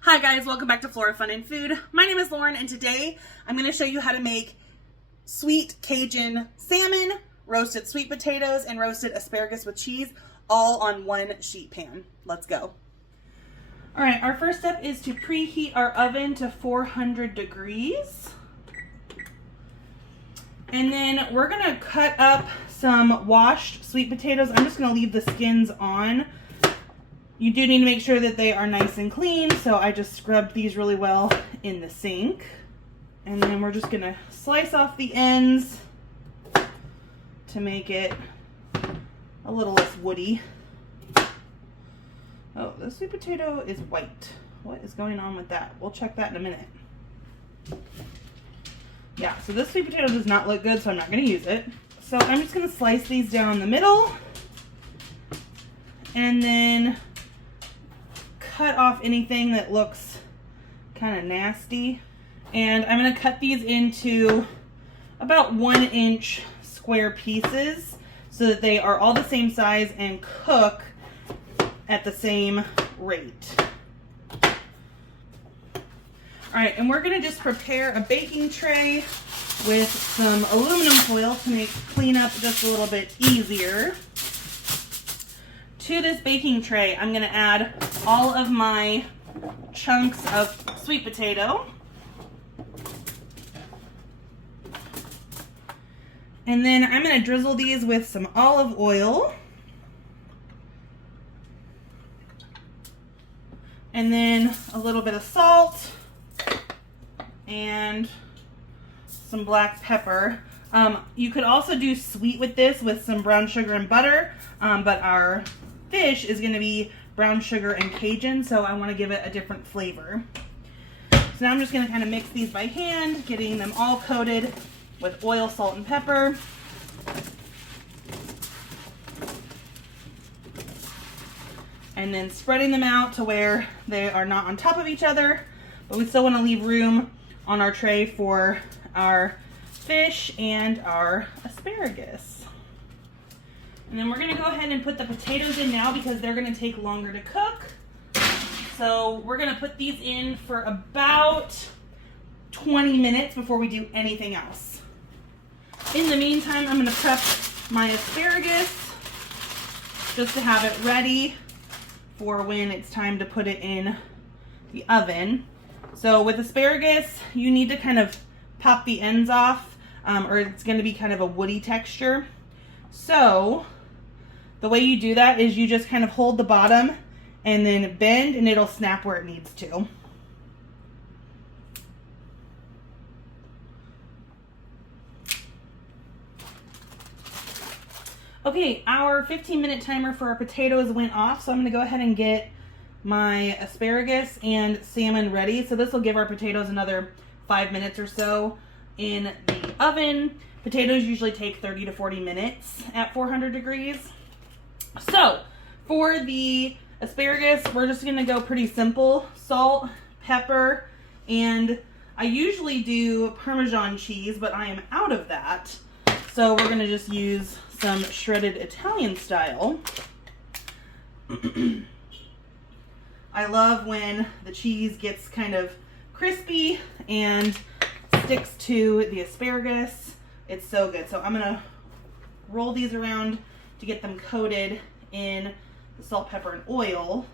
Hi guys, welcome back to Flora Fun and Food. My name is Lauren and today I'm going to show you how to make sweet Cajun salmon, roasted sweet potatoes, and roasted asparagus with cheese all on one sheet pan. Let's go. Alright, our first step is to preheat our oven to 400 degrees. And then we're going to cut up some washed sweet potatoes. I'm just going to leave the skins on. You do need to make sure that they are nice and clean, so I just scrubbed these really well in the sink. And then we're just going to slice off the ends to make it a little less woody. Oh, the sweet potato is white. What is going on with that? We'll check that in a minute. Yeah, so this sweet potato does not look good, so I'm not going to use it. So I'm just going to slice these down the middle and then cut off anything that looks kind of nasty. And I'm going to cut these into about 1-inch square pieces so that they are all the same size and cook at the same rate. Alright, and we're going to just prepare a baking tray with some aluminum foil to make cleanup just a little bit easier. To this baking tray, I'm going to add all of my chunks of sweet potato. And then I'm going to drizzle these with some olive oil. And then a little bit of salt and some black pepper. You could also do sweet with this with some brown sugar and butter, but our fish is going to be brown sugar and Cajun, so I want to give it a different flavor. So now I'm just going to kind of mix these by hand, getting them all coated with oil, salt, and pepper. And then spreading them out to where they are not on top of each other, but we still want to leave room on our tray for our fish and our asparagus. And then we're going to go ahead and put the potatoes in now because they're going to take longer to cook. So we're going to put these in for about 20 minutes before we do anything else. In the meantime, I'm going to prep my asparagus just to have it ready for when it's time to put it in the oven. So with asparagus, you need to kind of pop the ends off or it's going to be kind of a woody texture. So the way you do that is you just kind of hold the bottom and then bend and it'll snap where it needs to. Okay, our 15-minute timer for our potatoes went off, so I'm going to go ahead and get my asparagus and salmon ready. So this will give our potatoes another 5 minutes or so in the oven. Potatoes usually take 30 to 40 minutes at 400 degrees. So for the asparagus, we're just going to go pretty simple. Salt, pepper, and I usually do Parmesan cheese, but I am out of that. So we're going to just use some shredded Italian style. I love when the cheese gets kind of crispy and sticks to the asparagus. It's so good. So I'm going to roll these around to get them coated in the salt, pepper, and oil.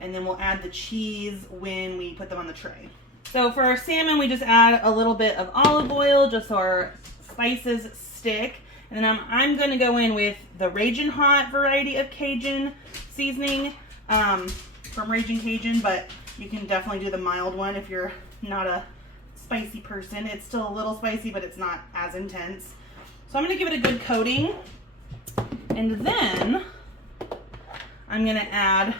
And then we'll add the cheese when we put them on the tray. So for our salmon, we just add a little bit of olive oil just so our spices stick. And then I'm going to go in with the Ragin' Hot variety of Cajun seasoning from Ragin' Cajun, but you can definitely do the mild one if you're not a spicy person. It's still a little spicy, but it's not as intense. So I'm going to give it a good coating. And then I'm going to add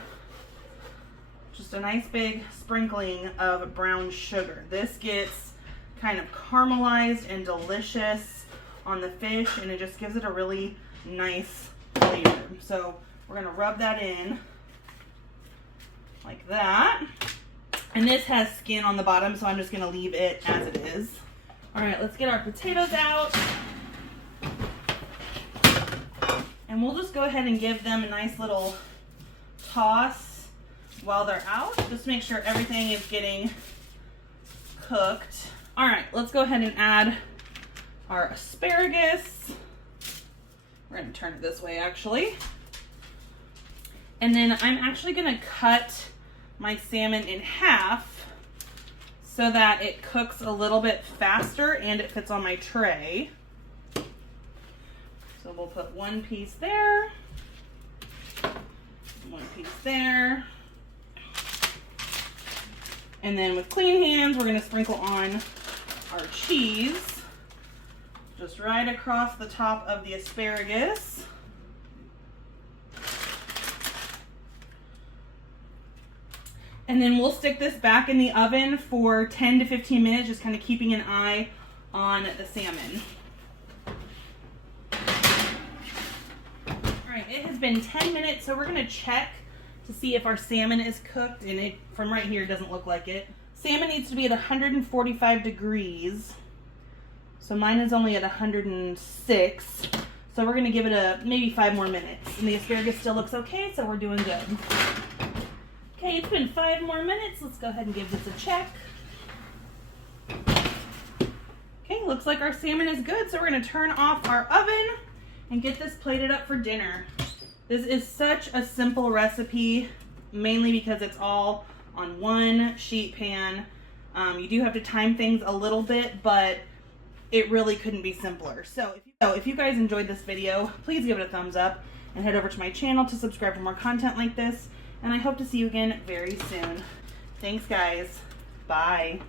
just a nice big sprinkling of brown sugar. This gets kind of caramelized and delicious on the fish, and it just gives it a really nice flavor. So we're going to rub that in like that. And this has skin on the bottom, so I'm just going to leave it as it is. All right, let's get our potatoes out. And we'll just go ahead and give them a nice little toss while they're out. Just make sure everything is getting cooked. All right, let's go ahead and add our asparagus. We're gonna turn it this way actually. And then I'm actually gonna cut my salmon in half so that it cooks a little bit faster and it fits on my tray. So we'll put one piece there, one piece there. And then with clean hands, we're gonna sprinkle on our cheese just right across the top of the asparagus. And then we'll stick this back in the oven for 10 to 15 minutes, just kind of keeping an eye on the salmon. All right, it has been 10 minutes, so we're gonna check to see if our salmon is cooked, and it, from right here, doesn't look like it. Salmon needs to be at 145 degrees. So mine is only at 106. So we're gonna give it maybe 5 more minutes. And the asparagus still looks okay, so we're doing good. Okay, it's been 5 more minutes. Let's go ahead and give this a check. Okay, looks like our salmon is good. So we're gonna turn off our oven and get this plated up for dinner. This is such a simple recipe, mainly because it's all on one sheet pan. You do have to time things a little bit, but it really couldn't be simpler. So if you guys enjoyed this video, please give it a thumbs up and head over to my channel to subscribe for more content like this. And I hope to see you again very soon. Thanks, guys. Bye.